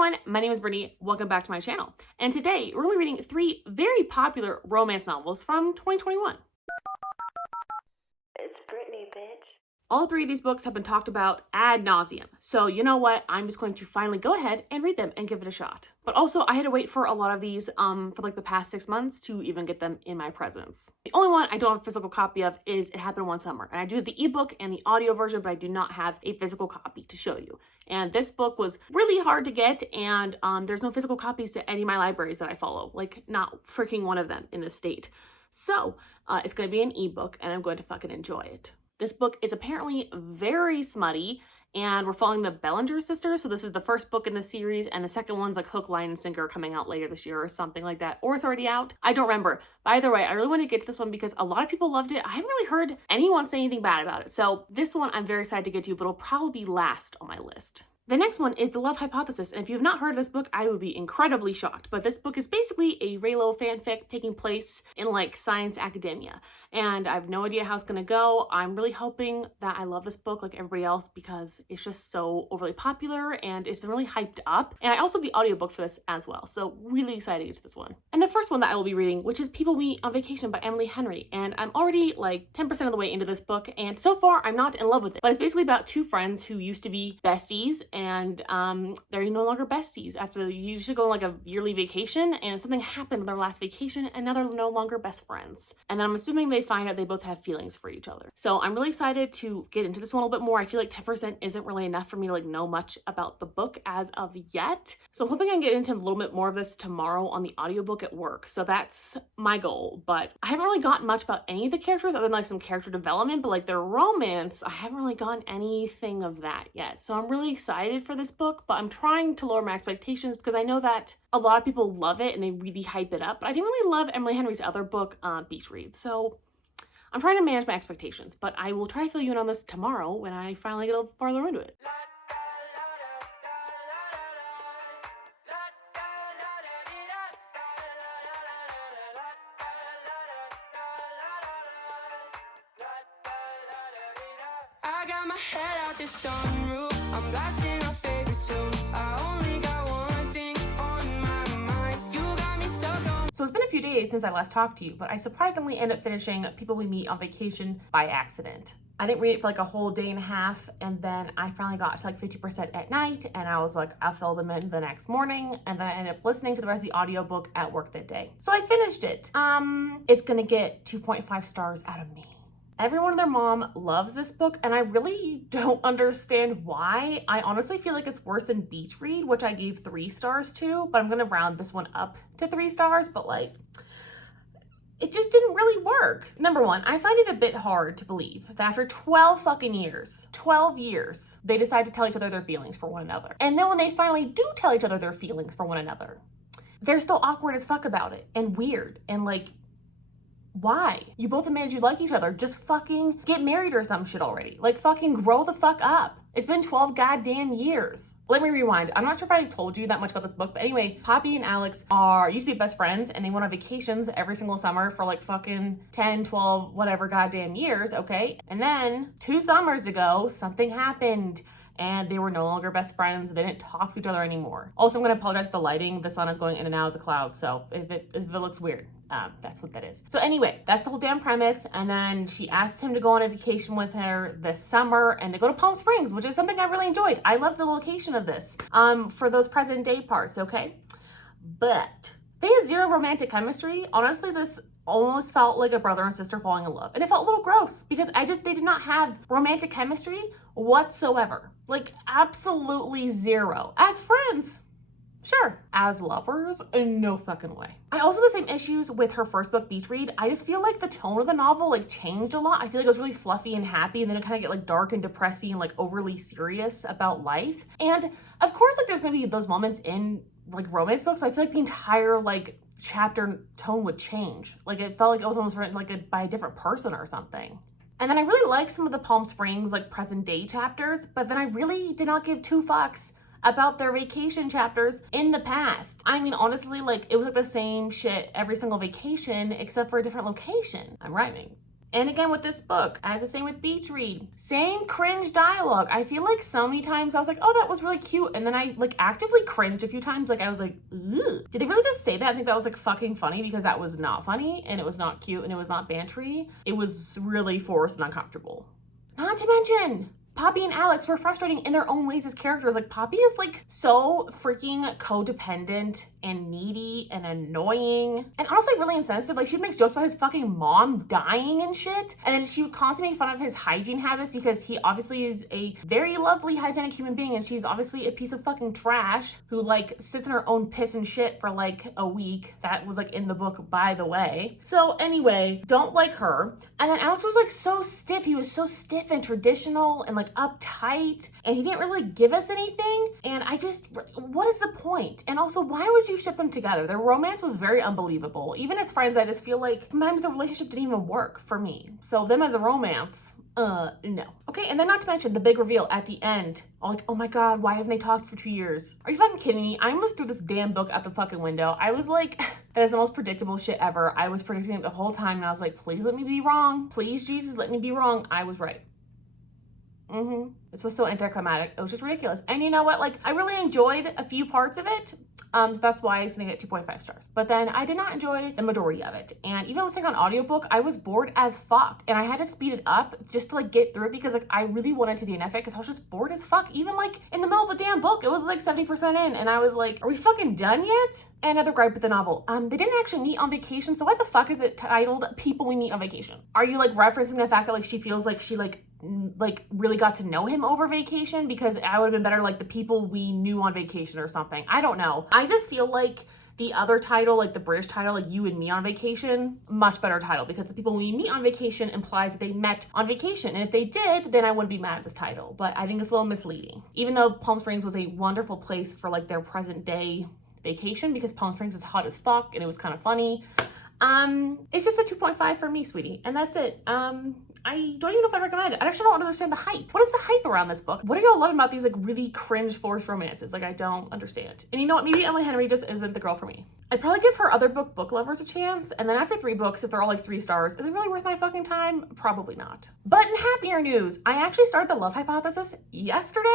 everyone, my name is Brittany. Welcome back to my channel. And today we're going to be reading 3 very popular romance novels from 2021. It's Brittany, bitch. All 3 of these books have been talked about ad nauseum. So you know what? I'm just going to finally go ahead and read them and give it a shot. But also I had to wait for a lot of these for like the past 6 months to even get them in my presence. The only one I don't have a physical copy of is It Happened One Summer. And I do have the ebook and the audio version, but I do not have a physical copy to show you. And this book was really hard to get, and there's no physical copies to any of my libraries that I follow. Like, not freaking one of them in this state. So it's going to be an ebook, and I'm going to fucking enjoy it. This book is apparently very smutty, and we're following the Bellinger sisters. So this is the first book in the series, and the second one's like Hook, Line, and Sinker coming out later this year or something like that. Or it's already out. I don't remember. But either way, I really want to get to this one because a lot of people loved it. I haven't really heard anyone say anything bad about it. So this one I'm very excited to get to, but it'll probably be last on my list. The next one is The Love Hypothesis, and if you have not heard of this book, I would be incredibly shocked. But this book is basically a Reylo fanfic taking place in like science academia, and I have no idea how it's gonna go. I'm really hoping that I love this book like everybody else because it's just so overly popular and it's been really hyped up. And I also have the audiobook for this as well, so really excited to get to this one. And the first one that I will be reading, which is People Meet on Vacation by Emily Henry, and I'm already like 10% of the way into this book, and so far I'm not in love with it. But it's basically about 2 friends who used to be besties, and they're no longer besties after they used to go on like a yearly vacation, and something happened on their last vacation, and now they're no longer best friends. And then I'm assuming they find out they both have feelings for each other. So I'm really excited to get into this one a little bit more. I feel like 10% isn't really enough for me to like know much about the book as of yet. So I'm hoping I can get into a little bit more of this tomorrow on the audiobook at work. So that's my goal. But I haven't really gotten much about any of the characters other than like some character development, but like their romance, I haven't really gotten anything of that yet. So I'm really excited for this book, but I'm trying to lower my expectations because I know that a lot of people love it and they really hype it up, but I didn't really love Emily Henry's other book, Beach Read. So I'm trying to manage my expectations, but I will try to fill you in on this tomorrow when I finally get a little farther into it. I got my head out the sunroof. I'm blasting our favorite tunes. I only got one thing on my mind. You got me stuck on. So it's been a few days since I last talked to you, but I surprisingly ended up finishing People We Meet on Vacation by accident. I didn't read it for like a whole day and a half, and then I finally got to like 50% at night, and I was like, I'll fill them in the next morning, and then I ended up listening to the rest of the audiobook at work that day. So I finished it. It's gonna get 2.5 stars out of me. Everyone and their mom loves this book, and I really don't understand why. I honestly feel like it's worse than Beach Read, which I gave 3 stars to, but I'm gonna round this one up to 3 stars, but like, it just didn't really work. Number one, I find it a bit hard to believe that after 12 fucking years, 12 years, they decide to tell each other their feelings for one another. And then when they finally do tell each other their feelings for one another, they're still awkward as fuck about it and weird and like, why? You both admitted you like each other. Just fucking get married or some shit already. Like fucking grow the fuck up. It's been 12 goddamn years. Let me rewind. I'm not sure if I told you that much about this book, but anyway, Poppy and Alex used to be best friends, and they went on vacations every single summer for like fucking 10, 12, whatever goddamn years, okay? And then 2 summers ago, something happened, and they were no longer best friends. They didn't talk to each other anymore. Also, I'm gonna apologize for the lighting. The sun is going in and out of the clouds, so if it looks weird, that's what that is. So anyway, that's the whole damn premise. And then she asked him to go on a vacation with her this summer, and they go to Palm Springs, which is something I really enjoyed. I love the location of this for those present day parts, okay? But they had 0 romantic chemistry. Honestly, this almost felt like a brother and sister falling in love. And it felt a little gross because they did not have romantic chemistry whatsoever. Like absolutely 0. As friends, sure. As lovers, no fucking way. I also have the same issues with her first book, Beach Read. I just feel like the tone of the novel like changed a lot. I feel like it was really fluffy and happy, and then it kind of get like dark and depressing and like overly serious about life. And of course, like there's maybe those moments in like romance books, but I feel like the entire like chapter tone would change. Like it felt like it was almost written like by a different person or something. And then I really like some of the Palm Springs like present day chapters, but then I really did not give 2 fucks about their vacation chapters in the past. I mean, honestly, like it was like the same shit every single vacation except for a different location. I'm rhyming. And again with this book, as the same with Beach Read, same cringe dialogue. I feel like so many times I was like, oh, that was really cute. And then I like actively cringed a few times. Like I was like, ooh, did they really just say that? I think that was like fucking funny because that was not funny and it was not cute and it was not bantery. It was really forced and uncomfortable. Not to mention, Poppy and Alex were frustrating in their own ways as characters. Like Poppy is like so freaking codependent and needy and annoying and honestly really insensitive. Like she'd make jokes about his fucking mom dying and shit. And then she would constantly make fun of his hygiene habits because he obviously is a very lovely hygienic human being and she's obviously a piece of fucking trash who like sits in her own piss and shit for like a week. That was like in the book, by the way. So anyway, don't like her. And then Alex was like so stiff. He was so stiff and traditional and like uptight and he didn't really give us anything. And I just, what is the point? And also, why would you ship them together? Their romance was very unbelievable. Even as friends, I just feel like sometimes the relationship didn't even work for me. So them as a romance, no. Okay, and then not to mention the big reveal at the end. Like, oh my God, why haven't they talked for 2 years? Are you fucking kidding me? I almost threw this damn book out the fucking window. I was like, that is the most predictable shit ever. I was predicting it the whole time and I was like, please let me be wrong. Please, Jesus, let me be wrong. I was right. This was so anticlimactic. It was just ridiculous. And you know what? Like, I really enjoyed a few parts of it. So that's why it's gonna get 2.5 stars. But then I did not enjoy the majority of it. And even listening on audiobook, I was bored as fuck. And I had to speed it up just to like get through it because like I really wanted to DNF it because I was just bored as fuck. Even like in the middle of the damn book, it was like 70% in. And I was like, are we fucking done yet? Another gripe with the novel. They didn't actually meet on vacation. So why the fuck is it titled People We Meet on Vacation? Are you like referencing the fact that like she feels like she like really got to know him over vacation? Because I would have been better like the people we knew on vacation or something. I don't know. I just feel like the other title, like the British title, like You and Me on Vacation, much better title because the people we meet on vacation implies that they met on vacation. And if they did, then I wouldn't be mad at this title. But I think it's a little misleading. Even though Palm Springs was a wonderful place for like their present day vacation because Palm Springs is hot as fuck and it was kind of funny. It's just a 2.5 for me, sweetie. And that's it. I don't even know if I recommend it. I actually don't understand the hype. What is the hype around this book? What are y'all loving about these like really cringe forced romances? Like I don't understand. And you know what? Maybe Emily Henry just isn't the girl for me. I'd probably give her other book lovers a chance. And then after 3 books, if they're all like 3 stars, is it really worth my fucking time? Probably not. But in happier news, I actually started the Love Hypothesis yesterday.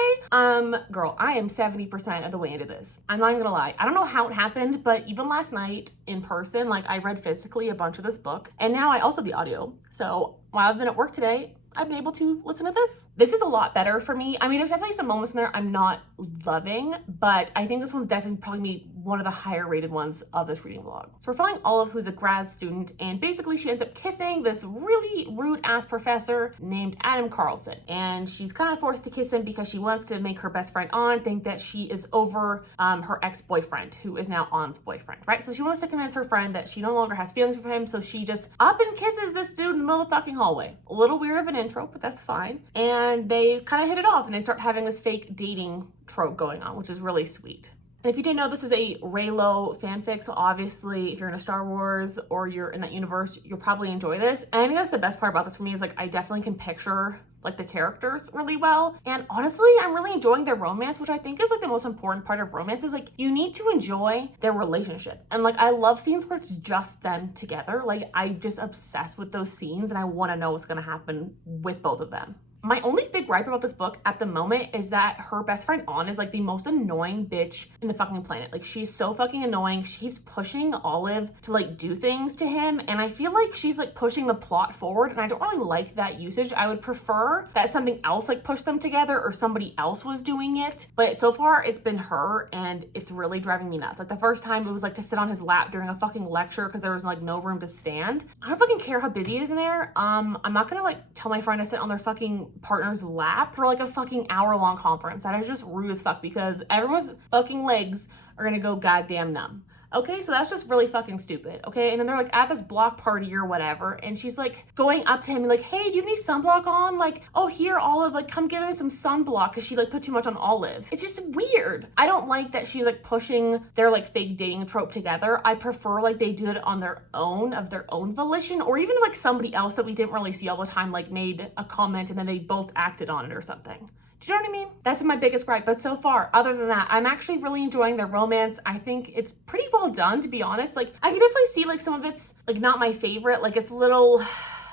Girl, I am 70% of the way into this. I'm not even gonna lie. I don't know how it happened, but even last night in person, like I read physically a bunch of this book and now I also have the audio. So while I've been at work today, I've been able to listen to this. This is a lot better for me. I mean, there's definitely some moments in there I'm not loving, but I think this one's definitely probably one of the higher rated ones of this reading vlog. So we're following Olive, who's a grad student, and basically she ends up kissing this really rude ass professor named Adam Carlson. And she's kind of forced to kiss him because she wants to make her best friend On think that she is over her ex-boyfriend, who is now On's boyfriend, right? So she wants to convince her friend that she no longer has feelings for him, so she just up and kisses this dude in the middle of the fucking hallway. A little weird of an intro, but that's fine. And they kind of hit it off and they start having this fake dating trope going on, which is really sweet. And if you didn't know, this is a Reylo fanfic, so obviously if you're into Star Wars or you're in that universe, you'll probably enjoy this. And I think that's the best part about this for me is like I definitely can picture like the characters really well. And honestly, I'm really enjoying their romance, which I think is like the most important part of romance is like you need to enjoy their relationship. And like I love scenes where it's just them together. Like I'm just obsessed with those scenes and I want to know what's going to happen with both of them. My only big gripe about this book at the moment is that her best friend On is like the most annoying bitch in the fucking planet. Like she's so fucking annoying. She keeps pushing Olive to like do things to him. And I feel like she's like pushing the plot forward and I don't really like that usage. I would prefer that something else like pushed them together or somebody else was doing it. But so far it's been her and it's really driving me nuts. Like the first time it was like to sit on his lap during a fucking lecture because there was like no room to stand. I don't fucking care how busy it is in there. I'm not gonna like tell my friend to sit on their fucking partner's lap for like a fucking hour-long conference. That is just rude as fuck because everyone's fucking legs are gonna go goddamn numb. Okay, so that's just really fucking stupid, okay? And then they're like at this block party or whatever, and she's like going up to him and like, hey, do you have any sunblock on? Like, oh, here, Olive, like come give him some sunblock because she like put too much on Olive. It's just weird. I don't like that she's like pushing their like fake dating trope together. I prefer like they do it on their own, of their own volition, or even like somebody else that we didn't really see all the time like made a comment and then they both acted on it or something. Do you know what I mean? That's my biggest gripe. But so far, other than that, I'm actually really enjoying their romance. I think it's pretty well done, to be honest. Like, I can definitely see like some of it's like not my favorite. Like it's a little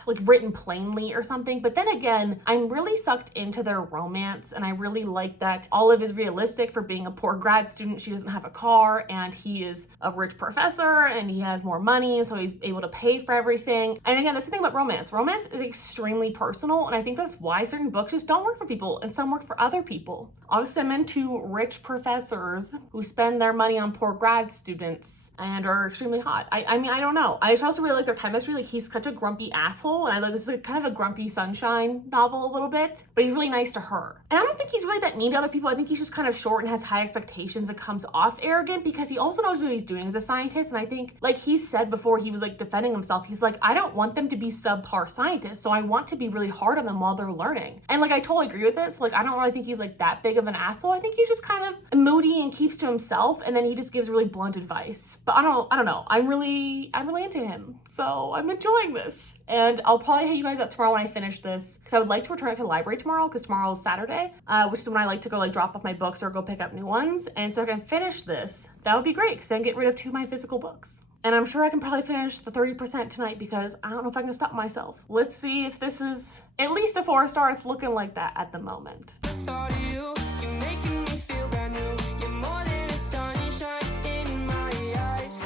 like written plainly or something. But then again, I'm really sucked into their romance, and I really like that Olive is realistic for being a poor grad student. She doesn't have a car, and he is a rich professor, and he has more money, so he's able to pay for everything. And again, that's the thing about romance. Romance is extremely personal, and I think that's why certain books just don't work for people, and some work for other people. Obviously, I'm into rich professors who spend their money on poor grad students and are extremely hot. I mean, I don't know. I just also really like their chemistry. Like, he's such a grumpy asshole, and I like this is like kind of a Grumpy Sunshine novel a little bit, but he's really nice to her. And I don't think he's really that mean to other people. I think he's just kind of short and has high expectations and comes off arrogant because he also knows what he's doing as a scientist. And I think, like he said before, he was like defending himself. He's like, I don't want them to be subpar scientists, so I want to be really hard on them while they're learning. And like, I totally agree with it. So like, I don't really think he's like that big of an asshole. I think he's just kind of moody and keeps to himself, and then he just gives really blunt advice. But I don't know. I'm really into him. So I'm enjoying this. And I'll probably hit you guys up tomorrow when I finish this, because I would like to return it to the library tomorrow, because tomorrow is Saturday, which is when I like to go like drop off my books or go pick up new ones. And so I can finish this. That would be great, because then get rid of 2 of my physical books. And I'm sure I can probably finish the 30% tonight, because I don't know if I can stop myself. Let's see if this is at least a 4-star. It's looking like that at the moment. Thought of you, you're making me feel brand new. You're more than a sunshine in my eyes.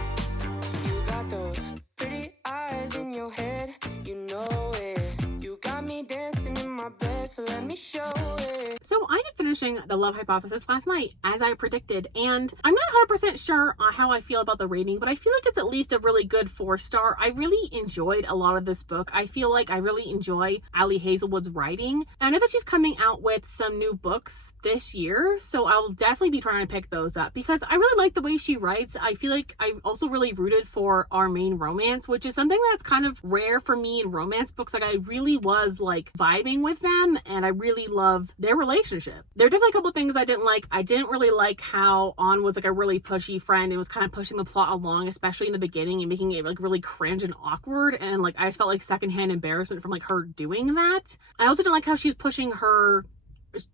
You got those pretty eyes in your head, you know it. You got me dancing in my bed, so let me show it. So I ended finishing The Love Hypothesis last night, as I predicted, and I'm not 100% sure on how I feel about the rating, but I feel like it's at least a really good 4-star. I really enjoyed a lot of this book. I feel like I really enjoy Ali Hazelwood's writing, and I know that she's coming out with some new books this year, so I'll definitely be trying to pick those up, because I really like the way she writes. I feel like I've also really rooted for our main romance, which is something that's kind of rare for me in romance books. Like, I really was like vibing with them, and I really love their relationship. There are definitely a couple things I didn't like. I didn't really like how An was like a really pushy friend. It was kind of pushing the plot along, especially in the beginning, and making it like really cringe and awkward. And like, I just felt like secondhand embarrassment from like her doing that. I also didn't like how she was pushing her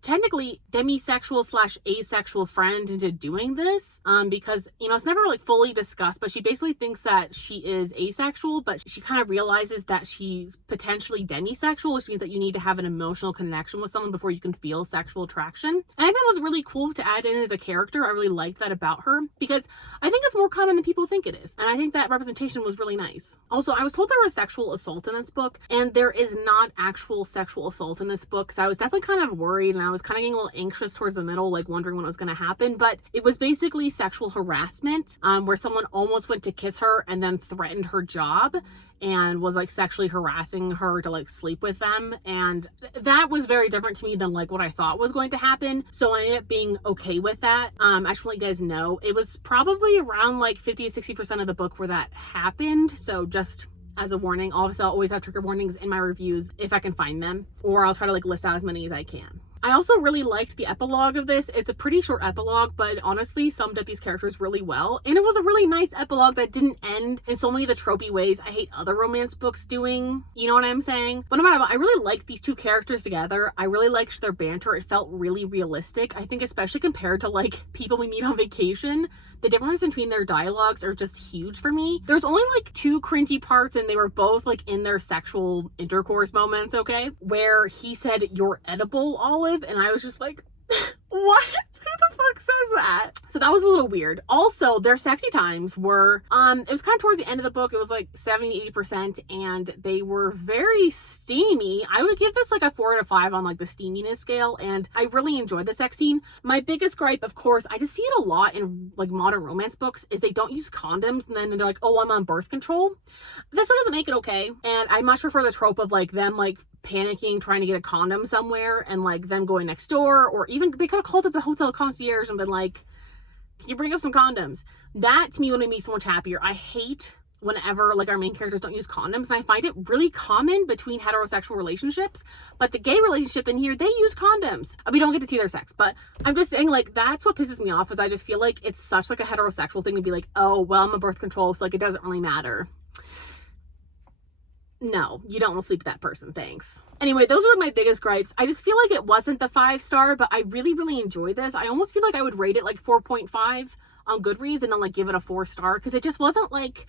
technically demisexual / asexual friend into doing this, because, you know, it's never like fully discussed, but she basically thinks that she is asexual, but she kind of realizes that she's potentially demisexual, which means that you need to have an emotional connection with someone before you can feel sexual attraction. And I think that was really cool to add in as a character. I really liked that about her, because I think it's more common than people think it is, and I think that representation was really nice. Also, I was told there was sexual assault in this book, and there is not actual sexual assault in this book, so I was definitely kind of worried, and I was kind of getting a little anxious towards the middle, like wondering when it was going to happen. But it was basically sexual harassment, where someone almost went to kiss her and then threatened her job and was like sexually harassing her to like sleep with them. And that was very different to me than like what I thought was going to happen. So I ended up being okay with that. I just want to let you guys know, it was probably around like 50 to 60% of the book where that happened. So just as a warning, obviously I'll always have trigger warnings in my reviews if I can find them, or I'll try to like list out as many as I can. I also really liked the epilogue of this. It's a pretty short epilogue, but honestly summed up these characters really well. And it was a really nice epilogue that didn't end in so many of the tropey ways I hate other romance books doing. You know what I'm saying? But no matter what, I really liked these two characters together. I really liked their banter. It felt really realistic. I think especially compared to like People We Meet on Vacation, the difference between their dialogues are just huge for me. There's only like 2 cringy parts, and they were both like in their sexual intercourse moments, okay? Where he said, "You're edible, Olive," and I was just like, what? Who the fuck says that? So that was a little weird. Also, their sexy times were, it was kind of towards the end of the book. It was like 70-80%, and they were very steamy. I would give this like a 4 out of 5 on like the steaminess scale, and I really enjoyed the sex scene. My biggest gripe, of course, I just see it a lot in like modern romance books, is they don't use condoms, and then they're like, oh, I'm on birth control. That still doesn't make it okay. And I much prefer the trope of like them like panicking, trying to get a condom somewhere, and like them going next door, or even they could have called up the hotel concierge and been like, can you bring up some condoms? That to me would make me so much happier. I hate whenever like our main characters don't use condoms, and I find it really common between heterosexual relationships, but the gay relationship in here, they use condoms. We don't get to see their sex, but I'm just saying, like, that's what pisses me off, is I just feel like it's such like a heterosexual thing to be like, oh, well, I'm a birth control, so like it doesn't really matter. No, you don't want to sleep with that person, thanks. Anyway, those were my biggest gripes. I just feel like it wasn't the 5-star, but I really, really enjoyed this. I almost feel like I would rate it like 4.5 on Goodreads and then like give it a 4-star, because it just wasn't like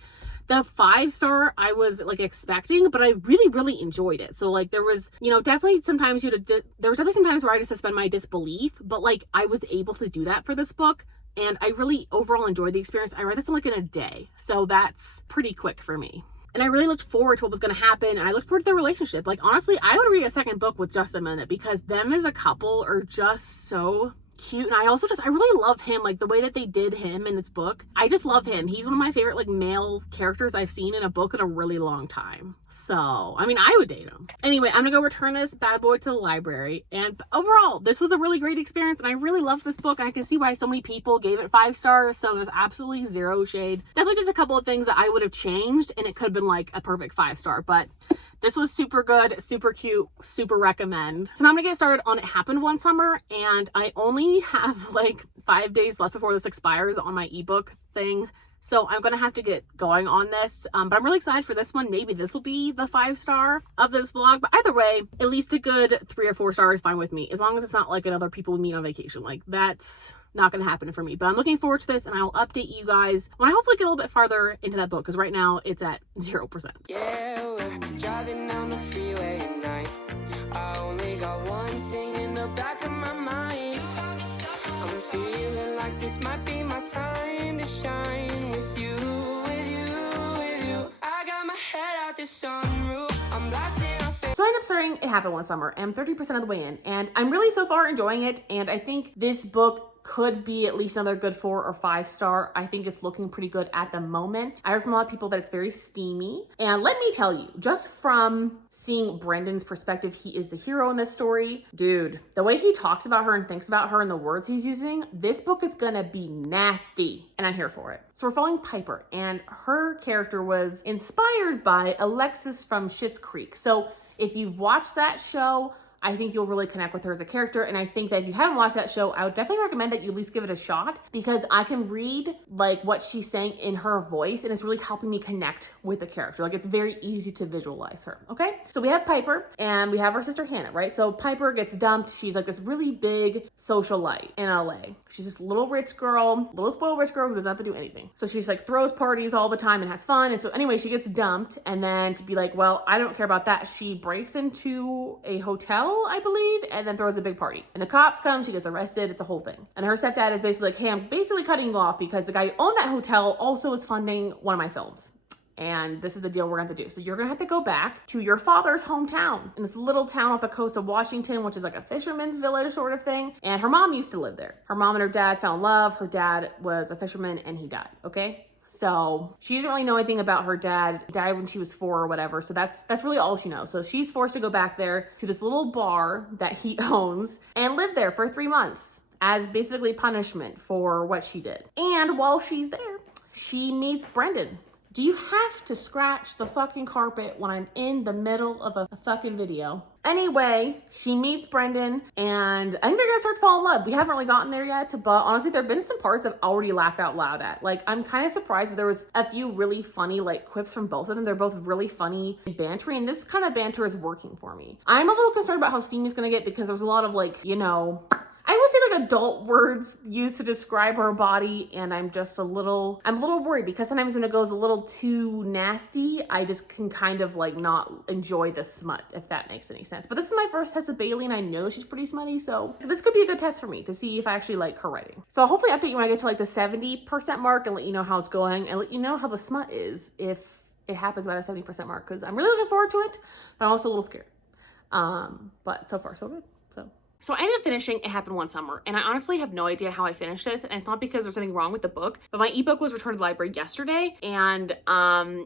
the 5-star I was like expecting, but I really, really enjoyed it. So like there was, definitely sometimes there was definitely some times where I had to suspend my disbelief, but like I was able to do that for this book. And I really overall enjoyed the experience. I read this in like in a day. So that's pretty quick for me. And I really looked forward to what was going to happen. And I looked forward to their relationship. Like, honestly, I would read a second book with Justin in it because them as a couple are just so cute. And I really love him, like the way that they did him in this book. I just love him. He's one of my favorite like male characters I've seen in a book in a really long time. So, I mean, I would date him. Anyway, I'm gonna go return this bad boy to the library. And overall, this was a really great experience and I really love this book. I can see why so many people gave it 5 stars. So there's absolutely zero shade. Definitely just a couple of things that I would have changed and it could have been like a perfect 5-star, but this was super good, super cute, super recommend. So now I'm gonna get started on It Happened One Summer, and I only have like 5 days left before this expires on my ebook thing. So I'm gonna have to get going on this, but I'm really excited for this one. Maybe this will be the 5-star of this vlog, but either way, at least a good 3 or 4 stars is fine with me, as long as it's not like another people we meet on vacation. Like that's not gonna happen for me, but I'm looking forward to this and I'll update you guys when I hopefully get a little bit farther into that book, because right now it's at 0%. Yeah, we're driving down the freeway at night. I only got one thing in the back of my mind. I'm feeling like this might be my time to shine with you, with you, with you. I got my head out the sunroof. I'm blasting off. So I ended up starting It Happened One Summer. I'm 30% of the way in, and I'm really so far enjoying it. And I think this book could be at least another good 4 or 5 star. I think it's looking pretty good at the moment. I heard from a lot of people that it's very steamy. And let me tell you, just from seeing Brendan's perspective, he is the hero in this story. Dude, the way he talks about her and thinks about her and the words he's using, this book is gonna be nasty, and I'm here for it. So we're following Piper, and her character was inspired by Alexis from Schitt's Creek. So if you've watched that show, I think you'll really connect with her as a character. And I think that if you haven't watched that show, I would definitely recommend that you at least give it a shot, because I can read like what she's saying in her voice and it's really helping me connect with the character. Like it's very easy to visualize her. Okay. So we have Piper and we have her sister Hannah, right? So Piper gets dumped. She's like this really big socialite in LA. She's this little rich girl, little spoiled rich girl who doesn't have to do anything. So she's like throws parties all the time and has fun. And so anyway, she gets dumped, and then to be like, well, I don't care about that, she breaks into a hotel, I believe, and then throws a big party. And the cops come, she gets arrested, it's a whole thing. And her stepdad is basically like, hey, I'm basically cutting you off because the guy who owned that hotel also is funding one of my films. And this is the deal we're gonna have to do. So you're gonna have to go back to your father's hometown in this little town off the coast of Washington, which is like a fisherman's village sort of thing. And her mom used to live there. Her mom and her dad fell in love. Her dad was a fisherman and he died, okay? So she doesn't really know anything about her dad. He died when she was 4 or whatever. So that's really all she knows. So she's forced to go back there to this little bar that he owns and live there for 3 months as basically punishment for what she did. And while she's there, she meets Brendan. Do you have to scratch the fucking carpet when I'm in the middle of a fucking video? Anyway, she meets Brendan and I think they're gonna start to fall in love. We haven't really gotten there yet, but honestly, there have been some parts I've already laughed out loud at. Like, I'm kind of surprised, but there was a few really funny like quips from both of them. They're both really funny and bantery, and this kind of banter is working for me. I'm a little concerned about how steamy it's gonna get because there's a lot of like, I would say like adult words used to describe her body, and I'm a little worried because sometimes when it goes a little too nasty, I just can kind of like not enjoy the smut, if that makes any sense. But this is my first test of Bailey, and I know she's pretty smutty, so this could be a good test for me to see if I actually like her writing. So I'll hopefully update you when I get to like the 70% mark and let you know how it's going and let you know how the smut is if it happens by the 70% mark, because I'm really looking forward to it, but I'm also a little scared. But so far so good. So I ended up finishing It Happened One Summer, and I honestly have no idea how I finished this, and it's not because there's anything wrong with the book, but my ebook was returned to the library yesterday, and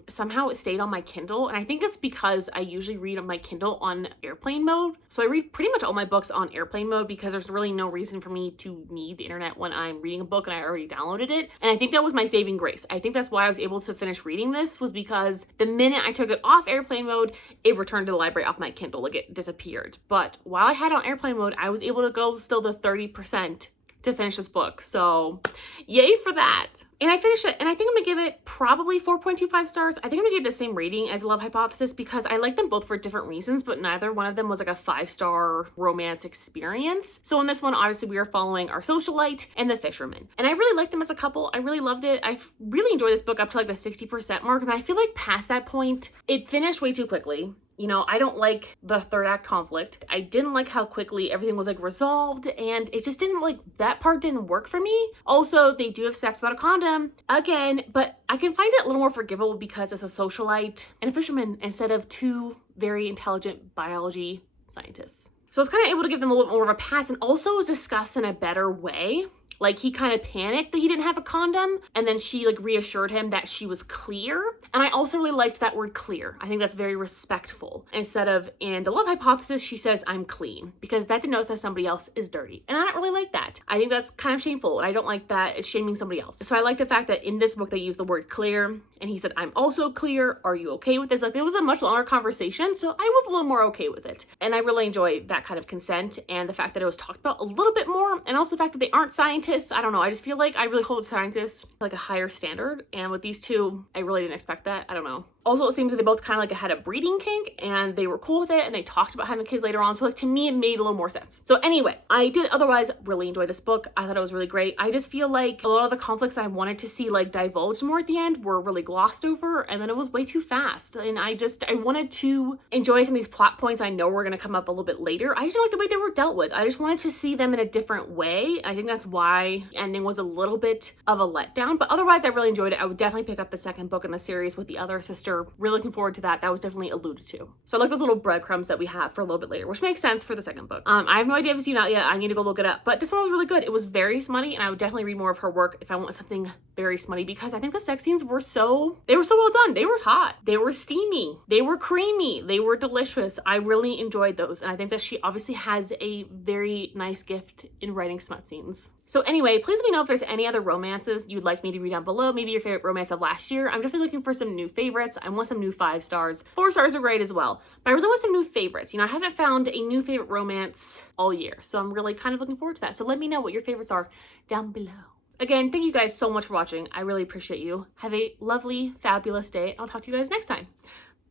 somehow it stayed on my Kindle, and I think it's because I usually read on my Kindle on airplane mode. So I read pretty much all my books on airplane mode because there's really no reason for me to need the internet when I'm reading a book and I already downloaded it, and I think that was my saving grace. I think that's why I was able to finish reading this, was because the minute I took it off airplane mode, it returned to the library off my Kindle, like it disappeared. But while I had it on airplane mode, I was able to go still the 30% to finish this book. So yay for that. And I finished it, and I think I'm gonna give it probably 4.25 stars. I think I'm gonna give it the same rating as Love Hypothesis because I like them both for different reasons, but neither one of them was like a 5-star romance experience. So in this one, obviously we are following our socialite and the fisherman. And I really liked them as a couple. I really loved it. I really enjoyed this book up to like the 60% mark, and I feel like past that point, it finished way too quickly. You know, I don't like the third act conflict. I didn't like how quickly everything was like resolved, and it just didn't like, that part didn't work for me. Also, they do have sex without a condom again, but I can find it a little more forgivable because it's a socialite and a fisherman instead of two very intelligent biology scientists. So I was kind of able to give them a little bit more of a pass, and also was discussed in a better way. Like, he kind of panicked that he didn't have a condom, and then she like reassured him that she was clear. And I also really liked that word clear. I think that's very respectful. Instead of in the Love Hypothesis, she says, I'm clean, because that denotes that somebody else is dirty. And I don't really like that. I think that's kind of shameful, and I don't like that it's shaming somebody else. So I like the fact that in this book, they use the word clear, and he said, I'm also clear. Are you okay with this? Like, it was a much longer conversation, so I was a little more okay with it. And I really enjoy that kind of consent, and the fact that it was talked about a little bit more, and also the fact that they aren't scientists. I don't know. I just feel like I really hold scientists to like a higher standard. And with these two, I really didn't expect that. I don't know. Also, it seems that they both kind of like had a breeding kink, and they were cool with it, and they talked about having kids later on. So like, to me, it made a little more sense. So anyway, I did otherwise really enjoy this book. I thought it was really great. I just feel like a lot of the conflicts I wanted to see like divulged more at the end were really glossed over, and then it was way too fast. And I wanted to enjoy some of these plot points I know were going to come up a little bit later. I just don't like the way they were dealt with. I just wanted to see them in a different way. I think that's why the ending was a little bit of a letdown, but otherwise I really enjoyed it. I would definitely pick up the second book in the series with the other sister. Really looking forward to that. That was definitely alluded to. So I like those little breadcrumbs that we have for a little bit later, which makes sense for the second book. I have no idea if it's seen out yet. I need to go look it up, but this one was really good. It was very smutty, and I would definitely read more of her work if I want something very smutty, because I think the sex scenes were so well done. They were hot. They were steamy. They were creamy. They were delicious. I really enjoyed those, and I think that she obviously has a very nice gift in writing smut scenes. So anyway, please let me know if there's any other romances you'd like me to read down below. Maybe your favorite romance of last year. I'm definitely looking for some new favorites. I want some new 5 stars. 4 stars are great as well, but I really want some new favorites. You know, I haven't found a new favorite romance all year, so I'm really kind of looking forward to that. So let me know what your favorites are down below. Again, thank you guys so much for watching. I really appreciate you. Have a lovely, fabulous day. I'll talk to you guys next time.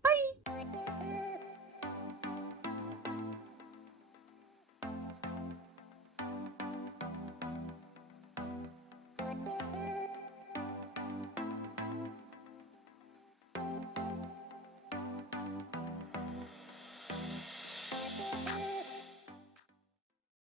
Bye!